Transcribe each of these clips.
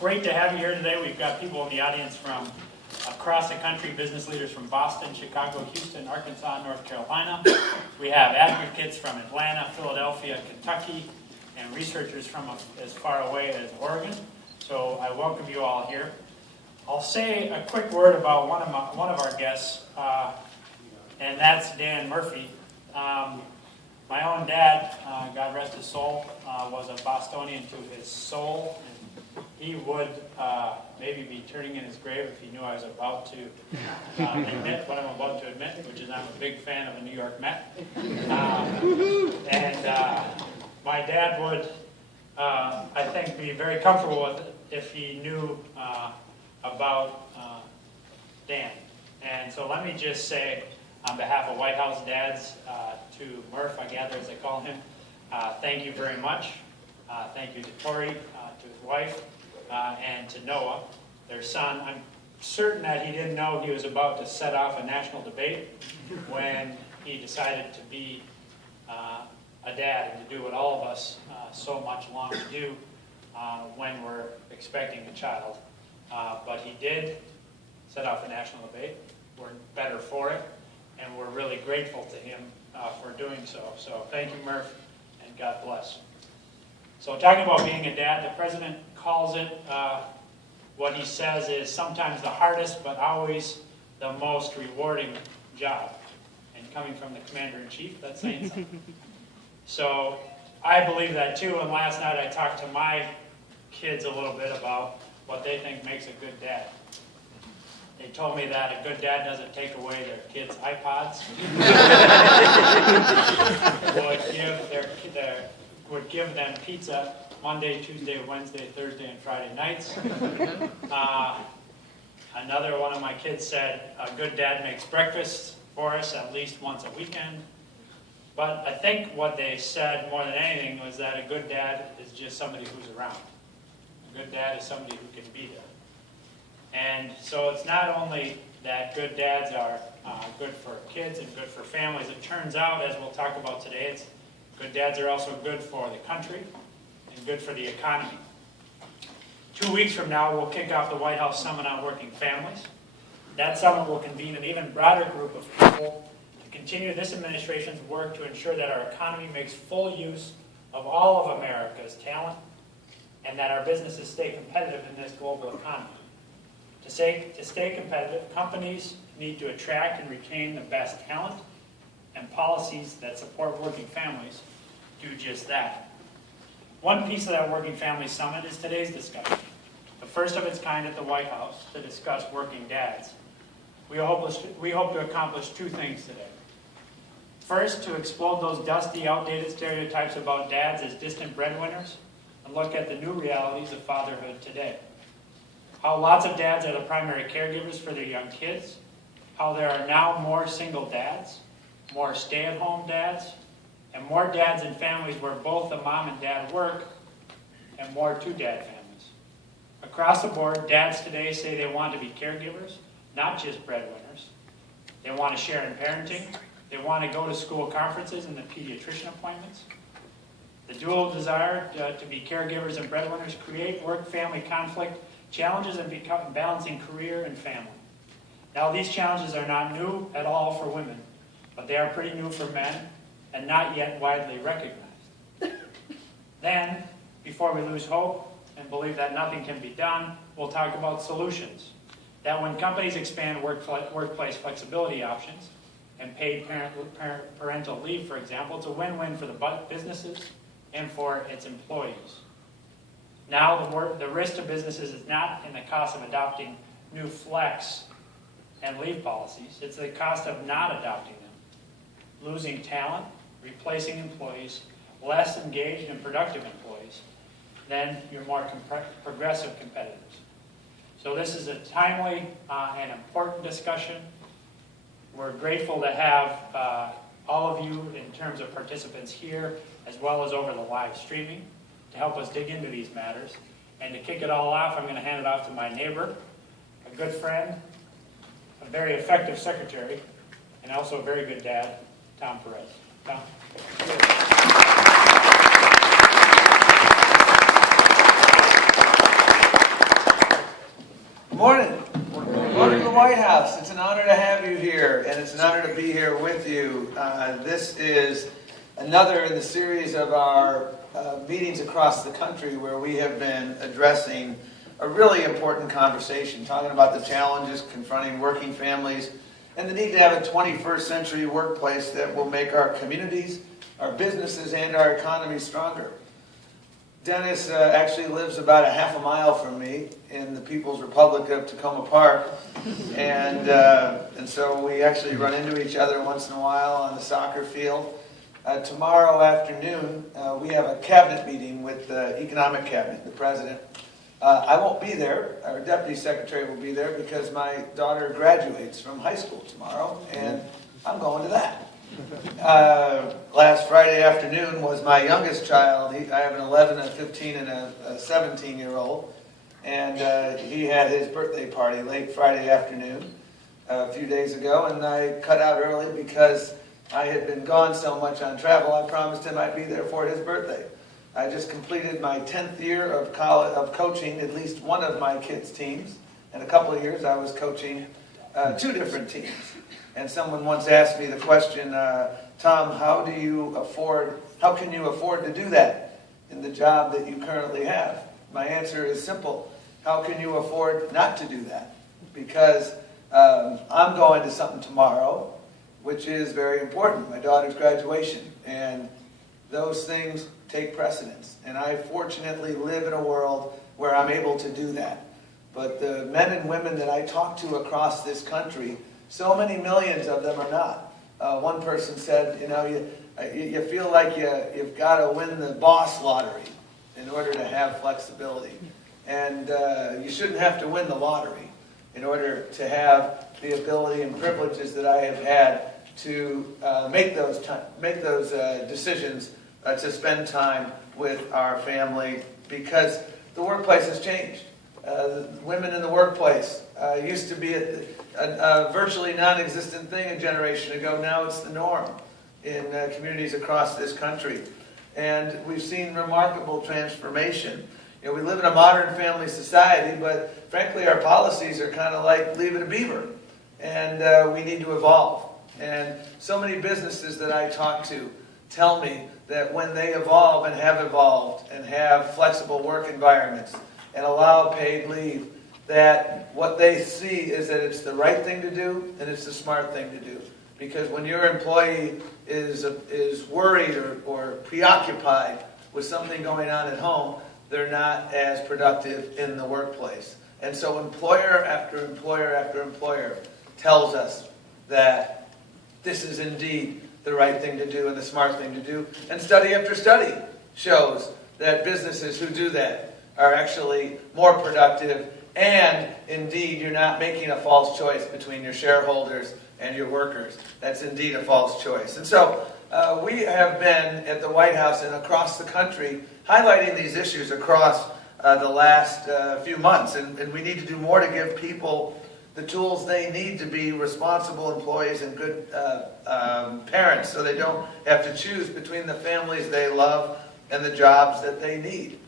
great to have you here today. We've got people in the audience from across the country, business leaders from Boston, Chicago, Houston, Arkansas, North Carolina. We have advocates from Atlanta, Philadelphia, Kentucky, and researchers from as far away as Oregon. So I welcome you all here. I'll say a quick word about one of our guests, and that's Dan Murphy. My own dad, God rest his soul, was a Bostonian to his soul. And he would maybe be turning in his grave if he knew I was about to admit what I'm about to admit, which is I'm a big fan of a New York Met. My dad would, I think, be very comfortable with it if he knew about Dan. And so let me just say, on behalf of White House dads, to Murph, I gather as they call him, thank you very much. Thank you to Tori, to his wife, and to Noah, their son. I'm certain that he didn't know he was about to set off a national debate when he decided to be a dad and to do what all of us so much long to do when we're expecting a child. But he did set off a national debate. We're better for it, and we're really grateful to him for doing so. So thank you, Murph, and God bless. So talking about being a dad, the president calls it, what he says is sometimes the hardest but always the most rewarding job. And coming from the commander-in-chief, that's saying something. So I believe that too, and last night I talked to my kids a little bit about what they think makes a good dad. They told me that a good dad doesn't take away their kids' iPods. would give them pizza Monday, Tuesday, Wednesday, Thursday, and Friday nights. Another one of my kids said, a good dad makes breakfast for us at least once a weekend. But I think what they said more than anything was that a good dad is just somebody who's around. A good dad is somebody who can be there. And so it's not only that good dads are good for kids and good for families. It turns out, as we'll talk about today, good dads are also good for the country and good for the economy. 2 weeks from now, we'll kick off the White House Summit on Working Families. That summit will convene an even broader group of people to continue this administration's work to ensure that our economy makes full use of all of America's talent and that our businesses stay competitive in this global economy. To stay competitive, companies need to attract and retain the best talent, and policies that support working families do just that. One piece of that Working Families Summit is today's discussion, the first of its kind at the White House to discuss working dads. We hope to accomplish two things today. First, to explode those dusty, outdated stereotypes about dads as distant breadwinners and look at the new realities of fatherhood today. How lots of dads are the primary caregivers for their young kids, how there are now more single dads, more stay-at-home dads, and more dads in families where both the mom and dad work, and more two-dad families. Across the board, dads today say they want to be caregivers, not just breadwinners. They want to share in parenting. They want to go to school conferences and the pediatrician appointments. The dual desire to be caregivers and breadwinners create work-family conflict, challenges in balancing career and family. Now, these challenges are not new at all for women, but they are pretty new for men and not yet widely recognized. Then, before we lose hope and believe that nothing can be done, we'll talk about solutions. That when companies expand workplace flexibility options and paid parental leave, for example, it's a win-win for the businesses and for its employees. Now, the risk to businesses is not in the cost of adopting new flex and leave policies. It's the cost of not adopting them. Losing talent, replacing employees, less engaged and productive employees, then your more progressive competitors. So this is a timely and important discussion. We're grateful to have all of you in terms of participants here, as well as over the live streaming, to help us dig into these matters. And to kick it all off, I'm going to hand it off to my neighbor, a good friend, a very effective secretary, and also a very good dad, Tom Perez. Tom? White House. It's an honor to have you here, and it's an honor to be here with you. This is another in the series of our meetings across the country where we have been addressing a really important conversation, talking about the challenges confronting working families and the need to have a 21st century workplace that will make our communities, our businesses, and our economy stronger. Denis actually lives about a half a mile from me in the People's Republic of Tacoma Park, and so we actually run into each other once in a while on the soccer field. Tomorrow afternoon, we have a cabinet meeting with the economic cabinet, the president. I won't be there. Our deputy secretary will be there because my daughter graduates from high school tomorrow, and I'm going to that. Last Friday afternoon was my youngest child. I have an 11, a 15, and a 17-year-old. And he had his birthday party late Friday afternoon a few days ago. And I cut out early because I had been gone so much on travel. I promised him I'd be there for his birthday. I just completed my 10th year of coaching at least one of my kids' teams. In a couple of years, I was coaching 2 different teams. And someone once asked me the question, Tom, how can you afford to do that in the job that you currently have? My answer is simple. How can you afford not to do that? Because I'm going to something tomorrow, which is very important, my daughter's graduation. And those things take precedence. And I fortunately live in a world where I'm able to do that. But the men and women that I talk to across this country, so many millions of them are not. One person said, you feel like you've got to win the boss lottery in order to have flexibility. And you shouldn't have to win the lottery in order to have the ability and privileges that I have had to make those decisions to spend time with our family, because the workplace has changed. Women in the workplace used to be a virtually non-existent thing a generation ago. Now it's the norm in communities across this country. And we've seen remarkable transformation. We live in a modern family society, but frankly our policies are kind of like Leave It a Beaver. And we need to evolve. And so many businesses that I talk to tell me that when they evolve and have flexible work environments and allow paid leave, that what they see is that it's the right thing to do and it's the smart thing to do. Because when your employee is worried or preoccupied with something going on at home, they're not as productive in the workplace. And so employer after employer after employer tells us that this is indeed the right thing to do and the smart thing to do. And study after study shows that businesses who do that are actually more productive, and indeed you're not making a false choice between your shareholders and your workers. That's indeed a false choice. And so we have been at the White House and across the country highlighting these issues across the last few months, and we need to do more to give people the tools they need to be responsible employees and good parents, so they don't have to choose between the families they love and the jobs that they need.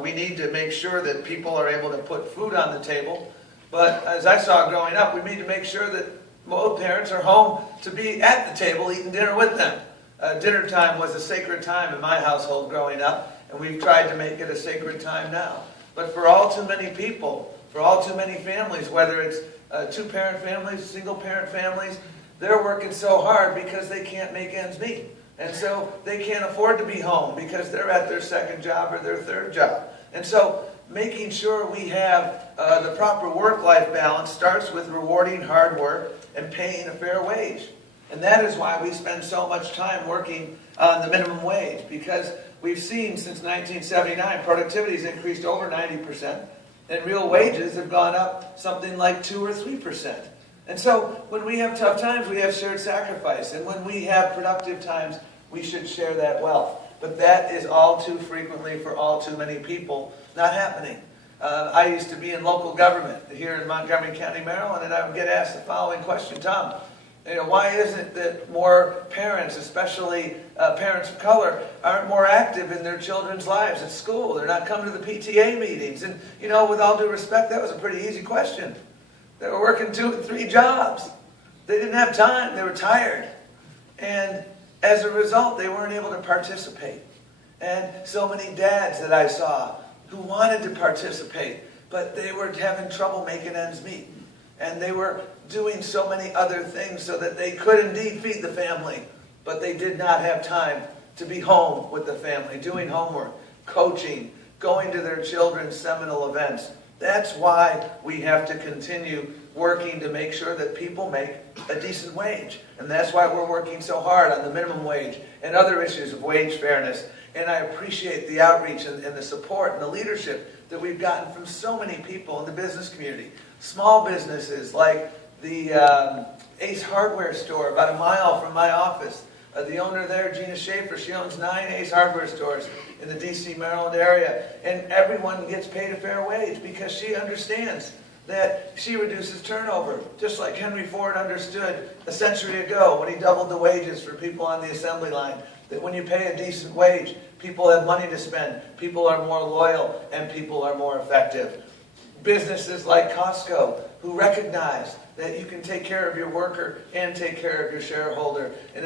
We need to make sure that people are able to put food on the table, but as I saw growing up, we need to make sure that most parents are home to be at the table eating dinner with them. Dinner time was a sacred time in my household growing up, and we've tried to make it a sacred time now. But for all too many people, for all too many families, whether it's 2-parent families, single-parent families, they're working so hard because they can't make ends meet. And so they can't afford to be home because they're at their 2nd job or their 3rd job. And so making sure we have the proper work-life balance starts with rewarding hard work and paying a fair wage. And that is why we spend so much time working on the minimum wage, because we've seen since 1979 productivity has increased over 90%. And real wages have gone up something like 2 or 3%. And so when we have tough times, we have shared sacrifice. And when we have productive times, we should share that wealth. But that is all too frequently, for all too many people, not happening. I used to be in local government here in Montgomery County, Maryland, and I would get asked the following question: Tom, why is it that more parents, especially parents of color, aren't more active in their children's lives at school? They're not coming to the PTA meetings. And, with all due respect, that was a pretty easy question. that were working 2 and 3 jobs. They didn't have time. They were tired. And as a result, they weren't able to participate. And so many dads that I saw who wanted to participate, but they were having trouble making ends meet. And they were doing so many other things so that they could indeed feed the family, but they did not have time to be home with the family, doing homework, coaching, going to their children's seminal events. That's why we have to continue working to make sure that people make a decent wage. And that's why we're working so hard on the minimum wage and other issues of wage fairness. And I appreciate the outreach and the support and the leadership that we've gotten from so many people in the business community. Small businesses like the Ace Hardware store about a mile from my office. The owner there, Gina Schaefer, she owns 9 Ace Hardware stores in the D.C., Maryland area. And everyone gets paid a fair wage because she understands that she reduces turnover, just like Henry Ford understood a century ago when he doubled the wages for people on the assembly line. That when you pay a decent wage, people have money to spend, people are more loyal, and people are more effective. Businesses like Costco, who recognize that you can take care of your worker and take care of your shareholder. And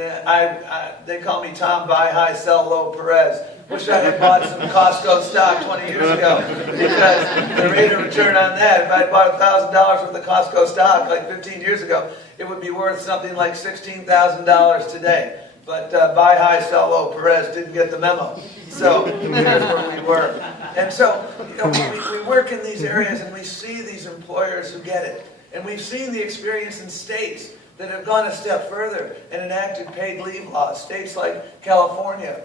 they call me Tom Buy High, Sell Low Perez. Wish I had bought some Costco stock 20 years ago, because the rate of return on that, if I had bought $1,000 worth of Costco stock like 15 years ago, it would be worth something like $16,000 today. But Buy High, Sell Low Perez didn't get the memo. So here's where we were. And so we work in these areas and we see these employers who get it. And we've seen the experience in states that have gone a step further and enacted paid leave laws. States like California,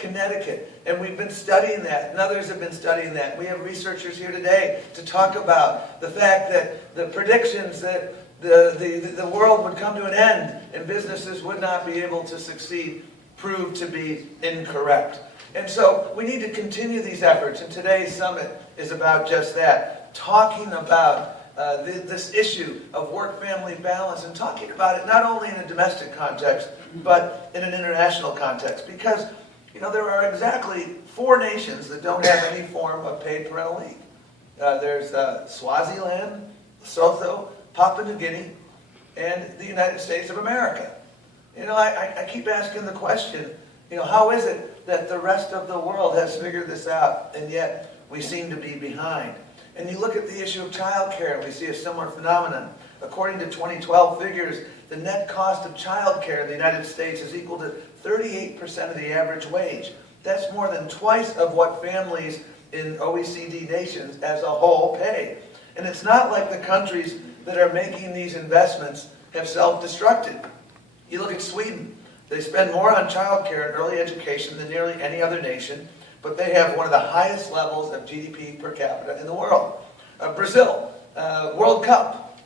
Connecticut. And we've been studying that, and others have been studying that. We have researchers here today to talk about the fact that the predictions that the world would come to an end and businesses would not be able to succeed proved to be incorrect. And so we need to continue these efforts, and today's summit is about just that, talking about this issue of work-family balance and talking about it not only in a domestic context, but in an international context. Because, there are exactly 4 nations that don't have any form of paid parental leave. There's Swaziland, Lesotho, Papua New Guinea, and the United States of America. I keep asking the question, how is it that the rest of the world has figured this out, and yet we seem to be behind? And you look at the issue of child care, and we see a similar phenomenon. According to 2012 figures, the net cost of child care in the United States is equal to 38% of the average wage. That's more than twice of what families in OECD nations as a whole pay. And it's not like the countries that are making these investments have self-destructed. You look at Sweden. They spend more on child care and early education than nearly any other nation, but they have one of the highest levels of GDP per capita in the world. Brazil, World Cup,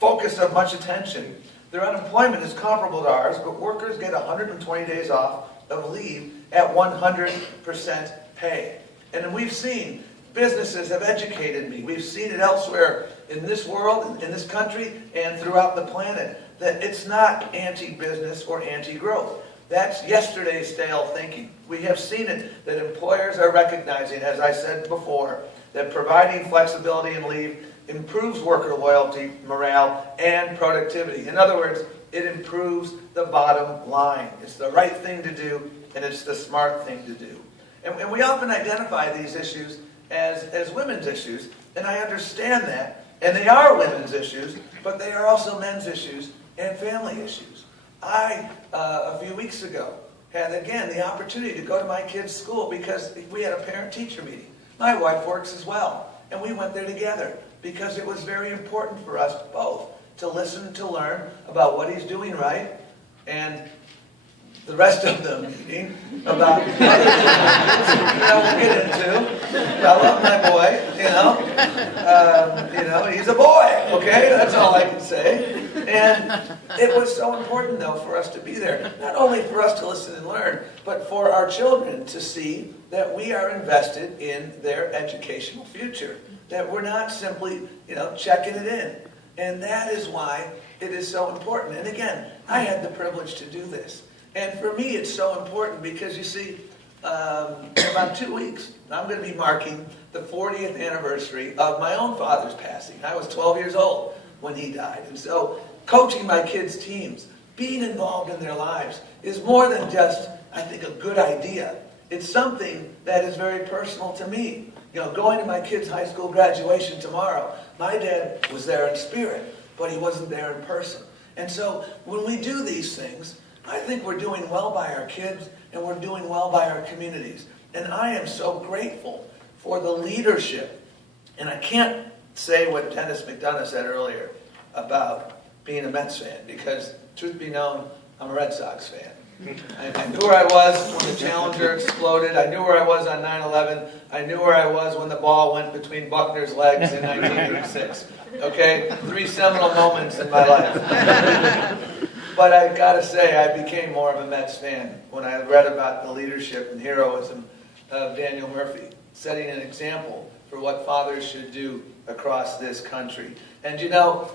focus of much attention. Their unemployment is comparable to ours, but workers get 120 days off of leave at 100% pay. And we've seen businesses have educated me. We've seen it elsewhere in this world, in this country, and throughout the planet, that it's not anti-business or anti-growth. That's yesterday's stale thinking. We have seen it, that employers are recognizing, as I said before, that providing flexibility in leave improves worker loyalty, morale, and productivity. In other words, it improves the bottom line. It's the right thing to do, and it's the smart thing to do. And we often identify these issues as women's issues, and I understand that. And they are women's issues, but they are also men's issues and family issues. I, a few weeks ago, had, again, the opportunity to go to my kids' school because we had a parent-teacher meeting. My wife works as well, and we went there together because it was very important for us both to listen, to learn about what he's doing right, and the rest of the meeting about other things that we'll get into. I love my boy, he's a boy, okay? That's all I can say. And it was so important, though, for us to be there. Not only for us to listen and learn, but for our children to see that we are invested in their educational future. That we're not simply, checking it in. And that is why it is so important. And again, I had the privilege to do this. And for me, it's so important because, you see, in about 2 weeks, I'm going to be marking the 40th anniversary of my own father's passing. I was 12 years old when he died. And so coaching my kids' teams, being involved in their lives is more than just, I think, a good idea. It's something that is very personal to me. You know, going to my kids' high school graduation tomorrow, my dad was there in spirit, but he wasn't there in person. And so when we do these things, I think we're doing well by our kids and we're doing well by our communities. And I am so grateful for the leadership. And I can't say what Dennis McDonough said earlier about being a Mets fan, because truth be known, I'm a Red Sox fan. I knew where I was when the Challenger exploded. I knew where I was on 9/11. I knew where I was when the ball went between Buckner's legs in 1986. Okay? 3 seminal moments in my life. But I gotta say, I became more of a Mets fan when I read about the leadership and heroism of Daniel Murphy, setting an example for what fathers should do across this country. And you know,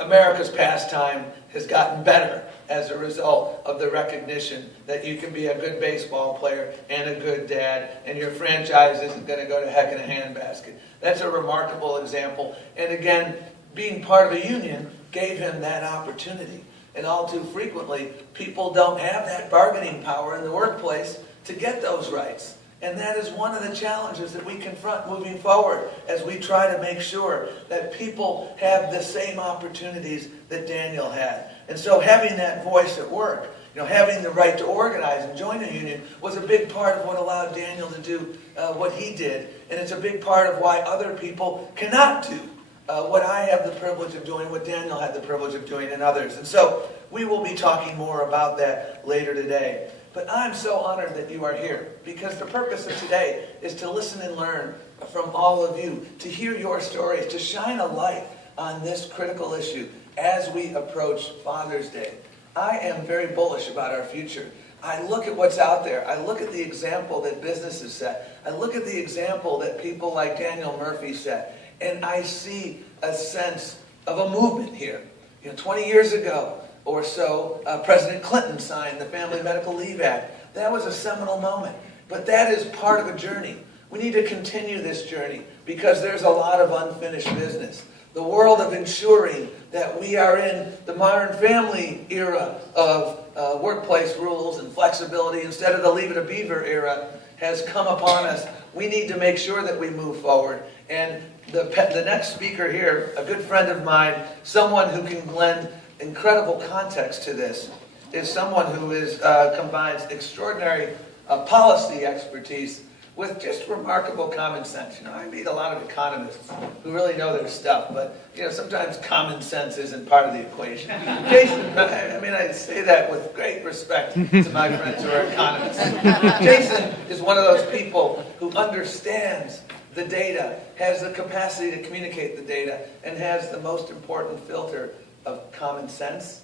America's pastime has gotten better as a result of the recognition that you can be a good baseball player and a good dad, and your franchise isn't going to go to heck in a handbasket. That's a remarkable example. And again, being part of a union gave him that opportunity. And all too frequently, people don't have that bargaining power in the workplace to get those rights. And that is one of the challenges that we confront moving forward as we try to make sure that people have the same opportunities that Daniel had. And so having that voice at work, having the right to organize and join a union was a big part of what allowed Daniel to do what he did. And it's a big part of why other people cannot do what I have the privilege of doing, what Daniel had the privilege of doing, and others. And so we will be talking more about that later today. But I'm so honored that you are here, because the purpose of today is to listen and learn from all of you, to hear your stories, to shine a light on this critical issue as we approach Father's Day. I am very bullish about our future. I look at what's out there. I look at the example that businesses set. I look at the example that people like Daniel Murphy set. And I see a sense of a movement here. 20 years ago or so, President Clinton signed the Family Medical Leave Act. That was a seminal moment. But that is part of a journey. We need to continue this journey because there's a lot of unfinished business. The world of ensuring that we are in the modern family era of workplace rules and flexibility instead of the Leave It a Beaver era has come upon us. We need to make sure that we move forward. And the next speaker here, a good friend of mine, someone who can lend incredible context to this, is someone who combines extraordinary policy expertise with just remarkable common sense. I meet a lot of economists who really know their stuff, but sometimes common sense isn't part of the equation. Jason, I say that with great respect to my friends who are economists. Jason is one of those people who understands the data, has the capacity to communicate the data, and has the most important filter of common sense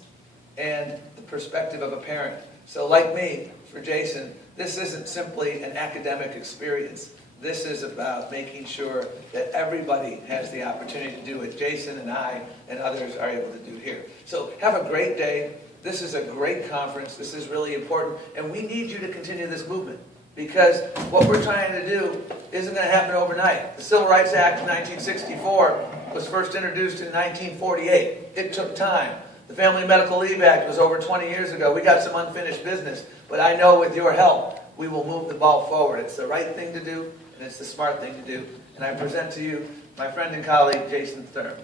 and the perspective of a parent. So like me, for Jason, this isn't simply an academic experience. This is about making sure that everybody has the opportunity to do what Jason and I and others are able to do here. So have a great day. This is a great conference. This is really important. And we need you to continue this movement, because what we're trying to do isn't going to happen overnight. The Civil Rights Act of 1964 was first introduced in 1948. It took time. The Family Medical Leave Act was over 20 years ago. We got some unfinished business, but I know with your help, we will move the ball forward. It's the right thing to do, and it's the smart thing to do. And I present to you my friend and colleague, Jason Furman.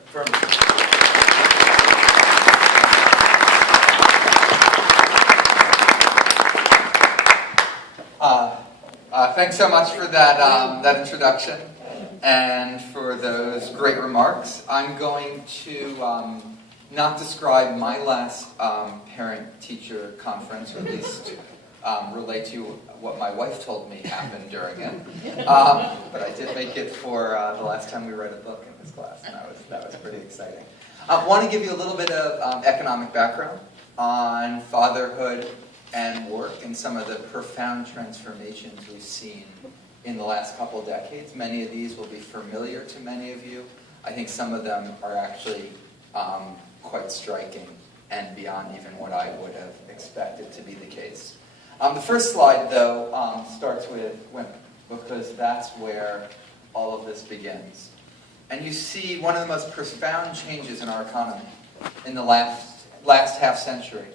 Thanks so much for that introduction and for those great remarks. I'm going to not describe my last parent-teacher conference, or at least relate to what my wife told me happened during it. But I did make it for the last time we read a book in this class, and that was pretty exciting. I want to give you a little bit of economic background on fatherhood and work and some of the profound transformations we've seen in the last couple of decades. Many of these will be familiar to many of you. I think some of them are actually quite striking and beyond even what I would have expected to be the case. The first slide, though, starts with women, because that's where all of this begins. And you see one of the most profound changes in our economy in the last half century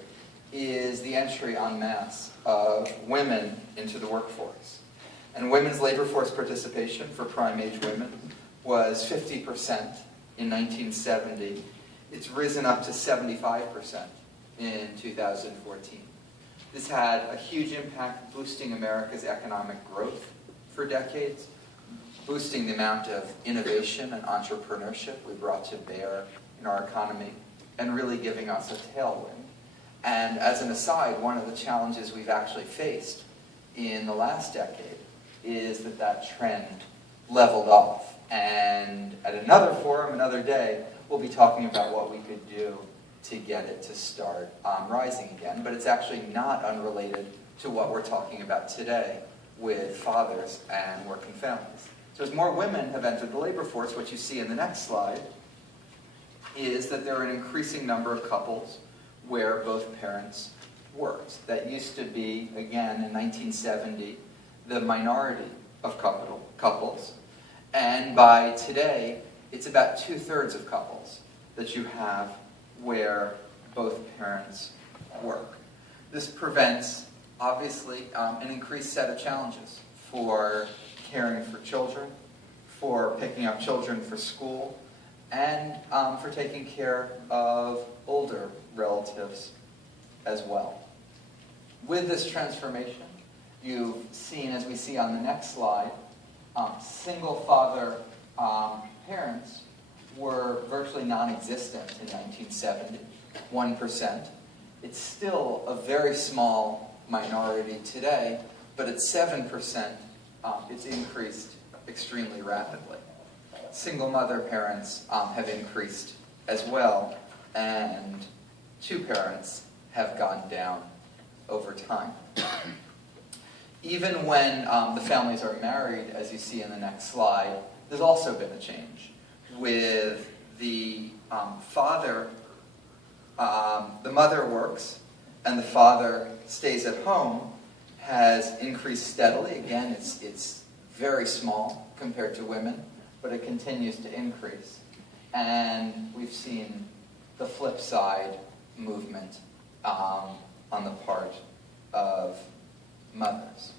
is the entry en masse of women into the workforce. And women's labor force participation for prime-age women was 50% in 1970. It's risen up to 75% in 2014. This had a huge impact boosting America's economic growth for decades, boosting the amount of innovation and entrepreneurship we brought to bear in our economy, and really giving us a tailwind. And as an aside, one of the challenges we've actually faced in the last decade is that that trend leveled off. And at another forum, another day, we'll be talking about what we could do to get it to start rising again. But it's actually not unrelated to what we're talking about today with fathers and working families. So as more women have entered the labor force, what you see in the next slide is that there are an increasing number of couples where both parents worked. That used to be, again, in 1970, the minority of couples. And by today, it's about 2/3 of couples that you have where both parents work. This prevents, obviously, an increased set of challenges for caring for children, for picking up children for school, and for taking care of older relatives as well. With this transformation, you've seen, as we see on the next slide, single father parents were virtually non-existent in 1970, 1%. It's still a very small minority today, but at 7%, it's increased extremely rapidly. Single mother parents have increased as well, and two parents have gone down over time. Even when the families are married, as you see in the next slide, there's also been a change. With the the mother works and the father stays at home has increased steadily. Again, it's very small compared to women, but it continues to increase. And we've seen the flip side movement on the part of mothers.